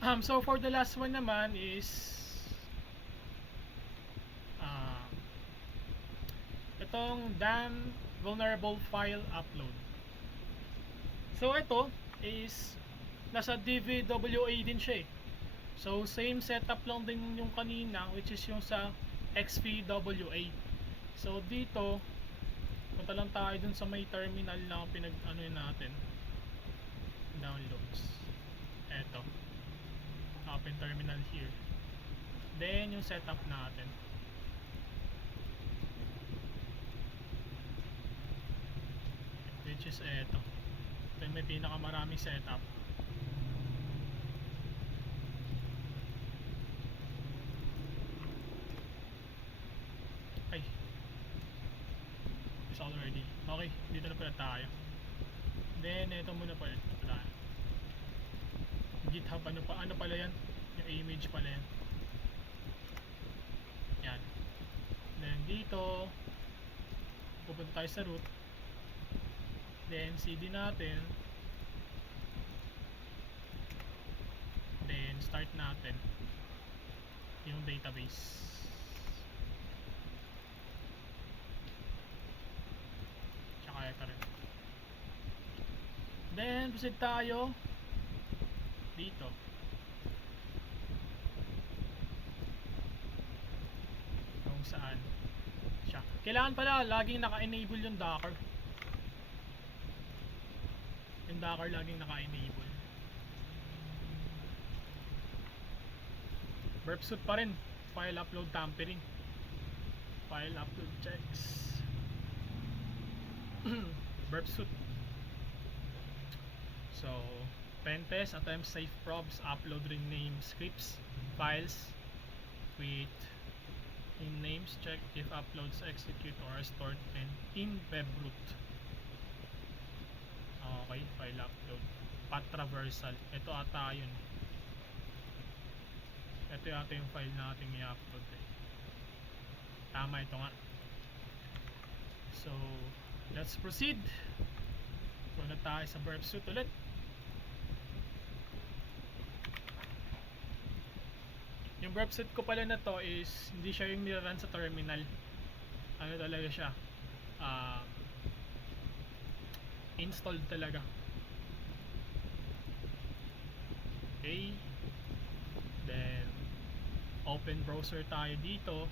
So for the last one naman is itong Dan vulnerable file upload. So ito is nasa DVWA din siya eh. So same setup lang din yung kanina, which is yung sa XVWA. So dito punta lang tayo dun sa may terminal na pinag-ano natin, downloads. Eto, open terminal here. Then yung setup natin, which is eto. Ito yung may pinakamaraming setup. Ay, it's already okay. Dito na pala tayo. Then ito muna pala tayo. GitHub, ano pala yan? Yung image pala yan. Yan. Then dito pupunta tayo sa root. Then cd natin. Then start natin yung database. Tsaka ito rin. Then proceed tayo dito. Kung saan siya. Kailangan pala laging naka-enable yung Docker. Yung Docker laging naka-enable. Burp suit pa rin. File upload tampering. File upload checks. Burp suit. So pentest, attempt safe probes, upload rename scripts, files with in names, check if uploads execute or are stored in web root. Okay, file upload, path traversal, ito ata yun, ito yata yung file natin i-upload eh. Tama ito nga. So let's proceed. Punta tayo sa burp suite ulit. Yung burp suite ko pala na to is hindi siya yung nirun sa terminal. Ano talaga siya, installed talaga. Okay, then open browser tayo dito.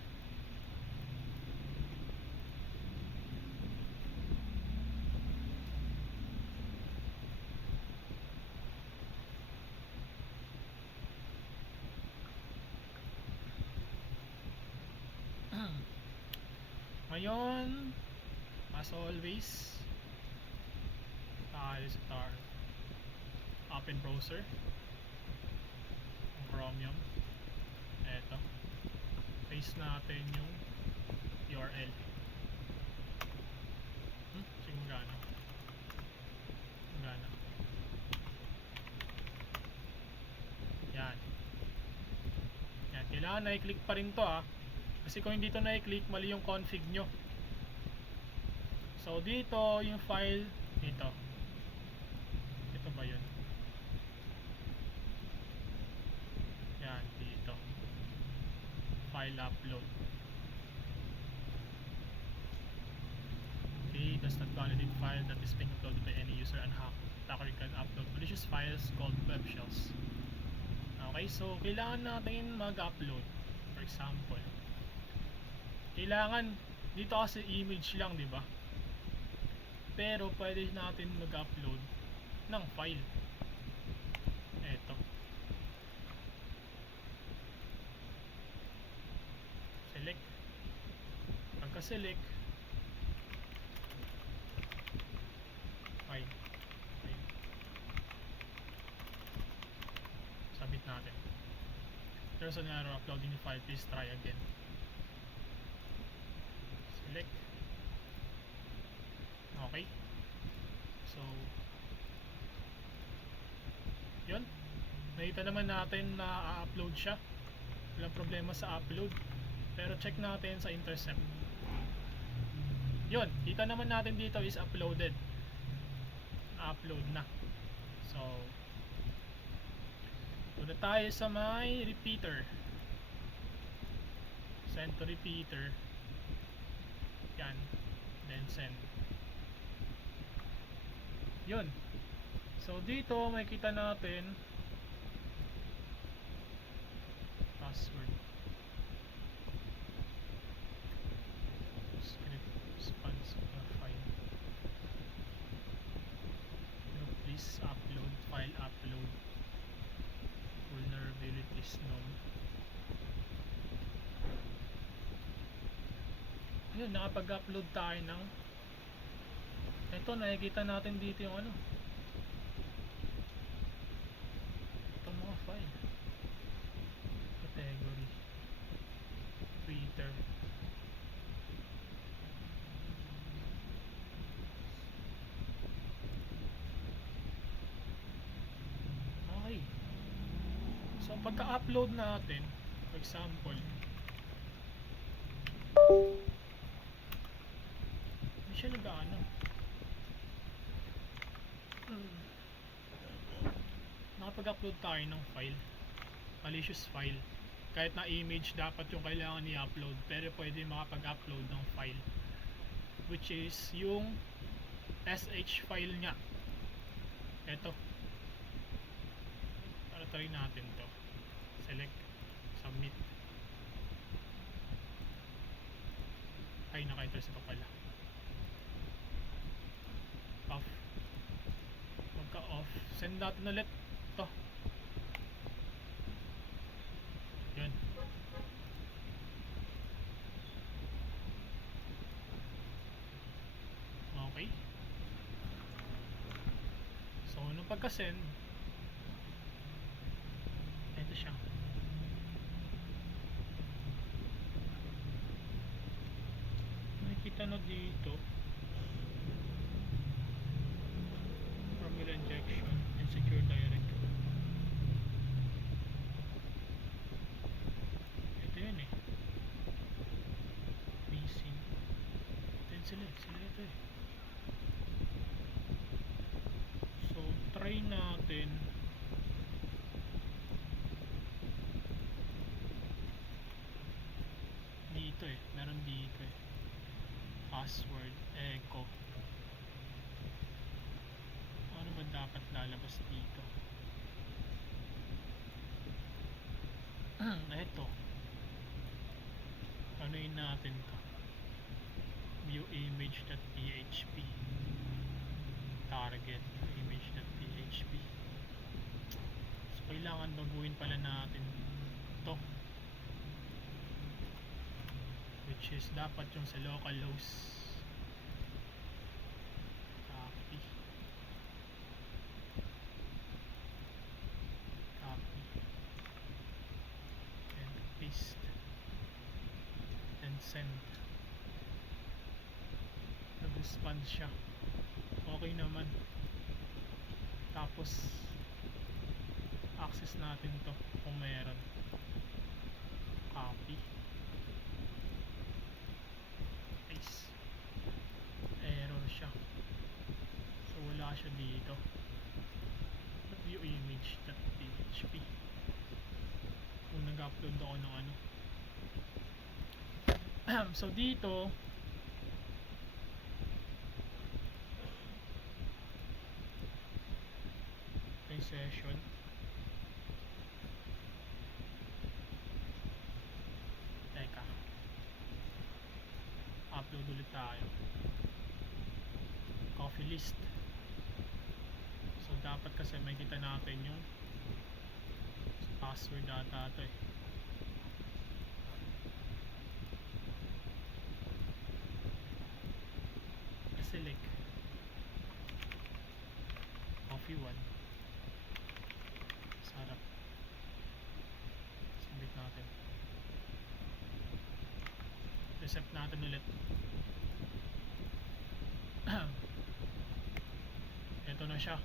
Ngayon, as always, tayo sa tar open browser, Chromium. Eto, paste natin yung URL. Sige, magana. Yan. Yan, kailangan na-click pa rin to kasi kung hindi to na-click, mali yung config nyo. So dito yung file dito. Ito ba yun? Yan, dito. File upload. Okay, does not validate file that is being uploaded by any user and hacker can upload malicious files called web shells. Okay, so kailangan natin mag-upload. For example, kailangan dito kasi image lang, di ba? Pero pwede natin mag-upload ng file. Eto. Select. Pagka-select, file. Submit natin. There's an error uploading the file. Please try again. Select. Okay. So yun, nakita naman natin na upload siya. Walang problema sa upload. Pero check natin sa intercept. Yun, kita naman natin dito is uploaded. Upload na. So Punta tayo sa may repeater. Send to repeater. Yan. Then send. Yun. So dito makikita natin password. Script response file. Please upload file upload. Vulnerabilities known. Ayun, nakapag-upload tayo ng ito, nakikita natin dito yung ano itong mga file category Twitter. Okay, so pagka-upload natin, for example, hindi siya nag-ano nakapag-upload tayo ng file, malicious file. Kahit na image dapat yung kailangan i-upload, pero pwede makapag-upload ng file, which is yung sh file nya. Eto, para try natin to. Select, submit. Ay, naka-interest pa pala. Off. Magka off, send natin ulit to. Yun. Okay, so nung pagka-send, ito siya. Nakikita na dito formula injection, insecure direct. Ito yun eh, missing. Then sila ito eh. So try natin dito eh, meron dito eh, password echo. Ano ba dapat lalabas dito? Eto, ano yun natin to, view image.php, target image.php. So kailangan baguhin pala natin to, which is dapat yung sa localhost. Copy and paste and send. Nag-respond siya, okay naman. Tapos access natin to kung meron. Copy, paste. Error siya, so wala siya dito. View image.php kung nag-upload ako ng ano. So dito may session, teka, upload ulit tayo. Coffee list. So dapat kasi may kita natin yung password data ito eh. Select coffee 1. Sarap. Submit natin. Reset natin ulit. Ito na siya.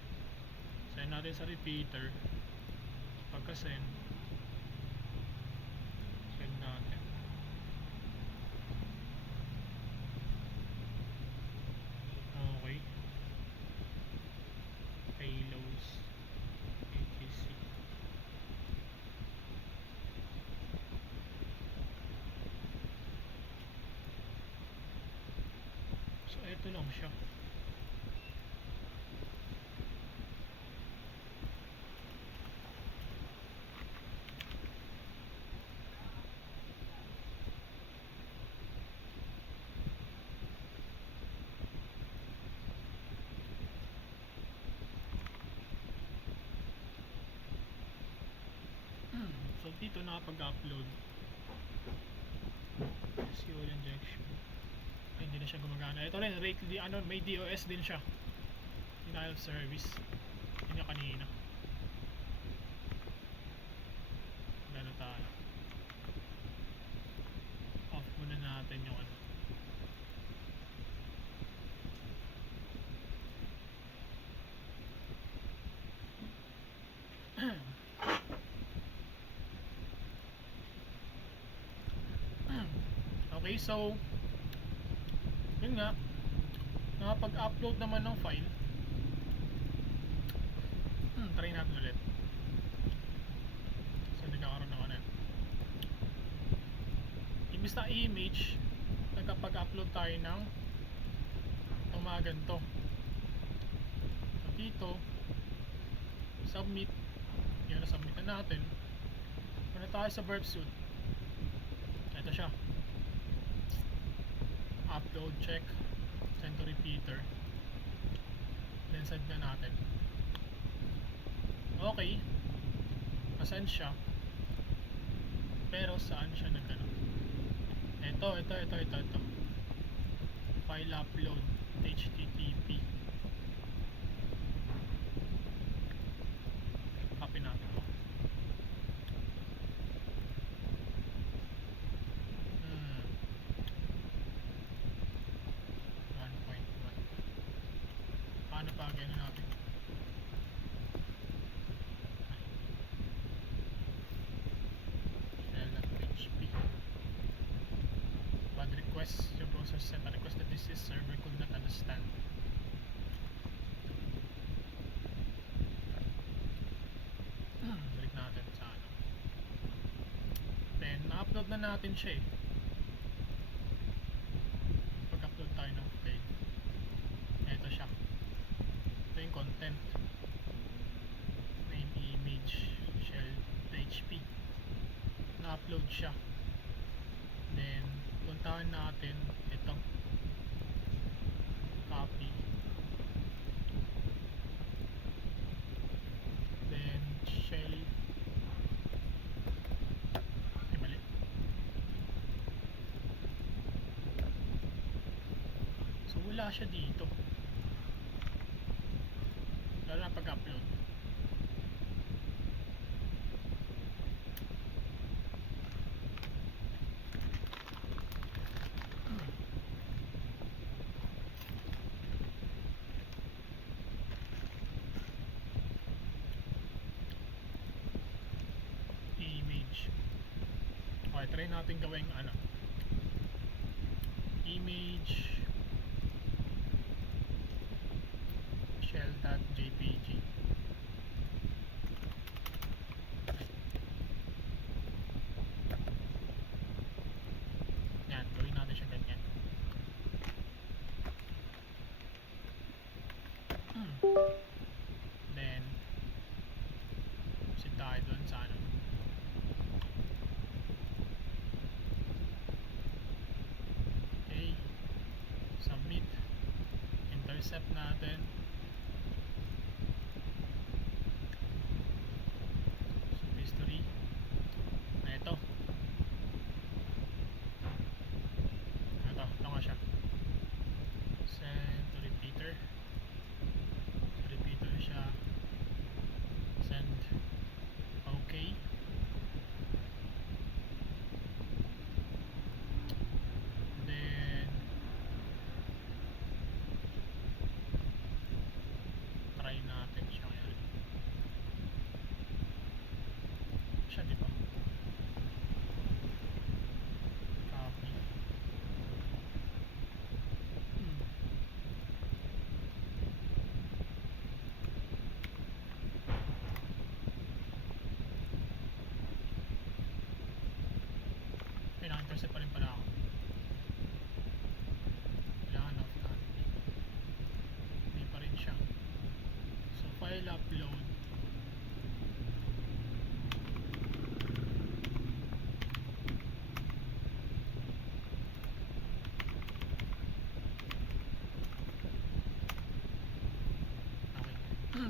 Send natin sa repeater. Pagka send natin. Okay, payloads etc. Dito lang siya. So dito nakapag-upload fuel injection. Ay, hindi na siya gumagana. Ito rin, rate, may DOS din siya. Denial of service. Yun yung kanina. Gano'n tayo. Off muna natin yung ano. Okay, so yun nga, nakapag-upload naman ng file. Try natin ulit. So nagkakaroon ng ano, imbis na image, nagkapag-upload tayo ng mga ganito. So dito, submit. Yun na, submit na natin. Muna tayo sa verb suit. Ito siya. Upload, check, send to repeater, then send na natin. Okay, nasend siya, pero saan siya nagano? Ito file upload HTTP. Copy natin ito. 1.1. Paano pa gano'n natin? Shell.php. Bad request. Your browser sent a request that this server could not understand. Balik natin sa ano. Then, na-upload na natin siya eh. Pag-upload tayo ng file. Ito siya. Ito yung content. Name, image, shell.php. Na-upload siya. Then, puntahan natin ito. Copy. Then, shell. Ay, mali. So, wala siya dito. Lalo na pag-upload. Image. Okay, try natin gawing ano. Image shell.jpg. Yan, gawin natin siya ganyan. Then, sit tayo dun sa ano. Okay, submit. Intercept natin. So, history. Na ito. Ito nga siya. Send to repeater. Repeater siya. Send. Okay. Then, try natin siya ngayon. Siya, di ba? Copy. Naka-intercept pa rin pala ako. Kailangan off natin.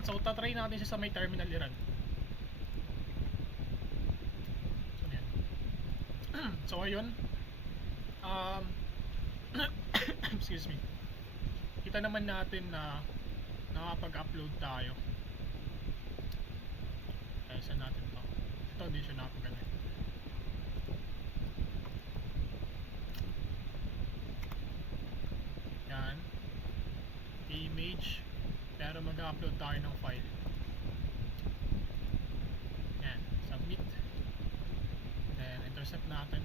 So tatry natin siya sa may terminal i-run. So yan. So ayun, um, excuse me, kita naman natin na nakapag-upload tayo. Kaya saan natin to? Ito hindi siya nakapag-ano. Yan, image, pero mag-upload tayo ng file. Yan, submit. Then intercept natin.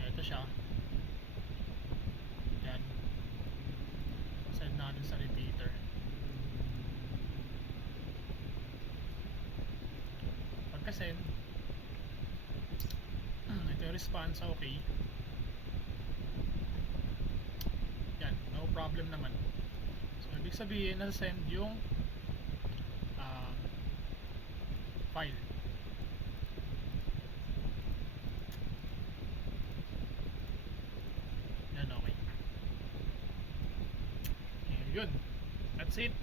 Ito siya. Yan, send natin sa repeater. Pagka-send, ito yung response, okay. Yan, no problem naman. So ibig sabihin, nasa-send yung file. Yan, okay. Yun, that's it.